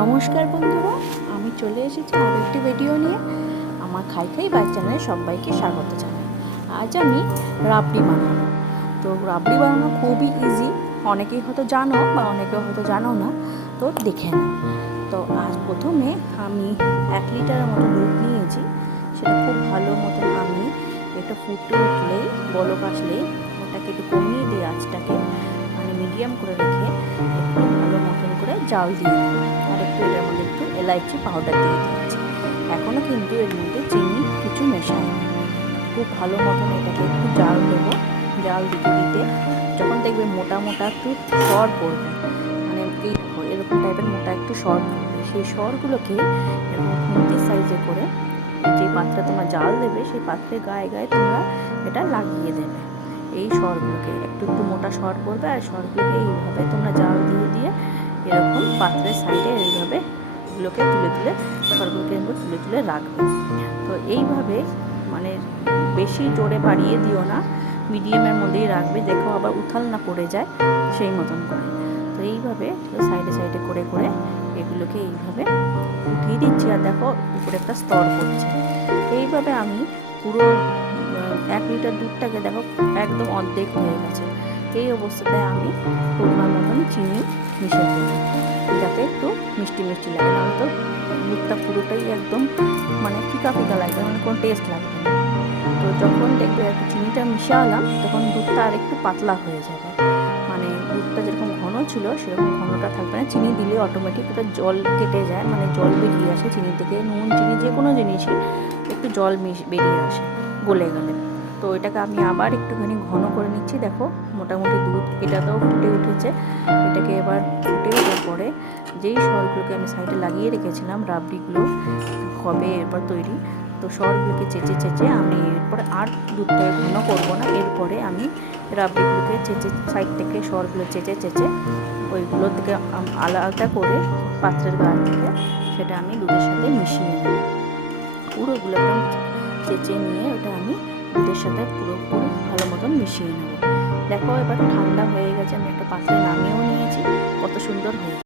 নমস্কার বন্ধুরা, আমি চলে এসেছি আরও একটি ভিডিও নিয়ে। আমার খাই খাই বাই চ্যানেলে সবাইকে স্বাগত জানাই। আজ আমি রাবড়ি বানাবো। তো রাবড়ি বানানো খুবই ইজি, অনেকেই হয়তো জানো বা অনেকেও হয়তো জানো না, তো দেখে নাও। তো আজ প্রথমে আমি 1 লিটারের মতো দুধ নিয়েছি। সেটা খুব ভালো মতন আমি একটু ফুটে উঠলেই, বলক আসলেই ওটাকে একটু কমিয়ে দিয়ে আঁচটাকে মানে মিডিয়াম করে রেখে একটু ভালো মতন করে জাল দিয়ে দেবো। আর একটু এটার মধ্যে একটু এলাইচি পাউডার দিয়ে দিয়েছি। এখনও কিন্তু এর মধ্যে চিনি কিছু মেশাইনি। খুব ভালো মতন এটাকে একটু জাল দেবো। জাল দিতে দিতে যখন দেখবে মোটা মোটা একটু সর পড়বে, মানে এই এরকম টাইপের মোটা একটু সর পড়বে, সেই সরগুলোকে এরকম খুন্তির সাইজে করে যে পাত্রে তোমরা জাল দেবে সেই পাত্রের গায়ে গায়ে তোমরা এটা লাগিয়ে দেবে। এই সরগুলোকে একটু একটু মোটা সর পড়বে, আর সরগুলোকে এইভাবে তোমরা জাল দিয়ে দিয়ে এরকম পাত্রের সাইডে এইভাবে এগুলোকে তুলে তুলে সরগুলোকে তুলে তুলে রাখবে। তো এইভাবে মানে বেশি জোরে বাড়িয়ে দিও না, মিডিয়ামের মধ্যেই রাখবে, দেখো আবার উথাল না পড়ে যায় সেই মতন করে। তো এইভাবে সাইডে সাইডে করে করে এগুলোকে এইভাবে উঠিয়ে দিচ্ছি। আর দেখো উপরে একটা স্তর পড়ছে। এইভাবে আমি পুরো 1 লিটার দুধটাকে দেখো একদম অর্ধেক হয়ে গেছে। এই অবস্থায় আমি পরিমাণ মতন চিনি মিশিয়ে দেবো, যাতে একটু মিষ্টি মিষ্টি লাগে। নাহলে তো দুধটা পুরোটাই একদম মানে ফিকা ফিকা লাগবে, মানে কোনো টেস্ট লাগবে না। তো যখন দেখবে একটু চিনিটা মিশালাম তখন দুধটা আর একটু পাতলা হয়ে যাবে, মানে দুধটা যেরকম ঘন ছিল সেরকম ঘনটা থাকবে না। চিনি দিলে অটোমেটিক ওটা জল কেটে যায়, মানে জল বেরিয়ে আসে চিনি থেকে। নুন চিনি যে কোনো জিনিসই একটু জল বেরিয়ে আসে গলে গেলে। তো এটাকে আমি আবার একটুখানি ঘন করে নিচ্ছি। দেখো মোটামুটি দুধ এটাতেও ফুটে উঠেছে। এটাকে এবার ফুটে ওঠার পরে যেই সরগুলোকে আমি সাইডে লাগিয়ে রেখেছিলাম, রাবড়িগুলো হবে এরপর তৈরি, তো সরগুলোকে চেঁচে চেঁচে আমি এরপরে আর দুধটাকে ঘন করবো না। এরপরে আমি রাবড়িগুলোকে চেঁচে সাইড থেকে সরগুলো চেঁচে চেঁচে ওইগুলো থেকে আলাদা করে পাত্রের গা থেকে সেটা আমি দুধের সাথে মিশিয়ে নেব। পুরোগুলো একদম চেঁচে নিয়ে ওটা আমি দুধের সাথে পুরোপুরি ভালো মতন মিশিয়ে নেব। দেখো এবার ঠান্ডা হয়ে গেছে, আমি একটা পাত্রে নামিয়েও নিয়েছি। কত সুন্দর হয়েছে।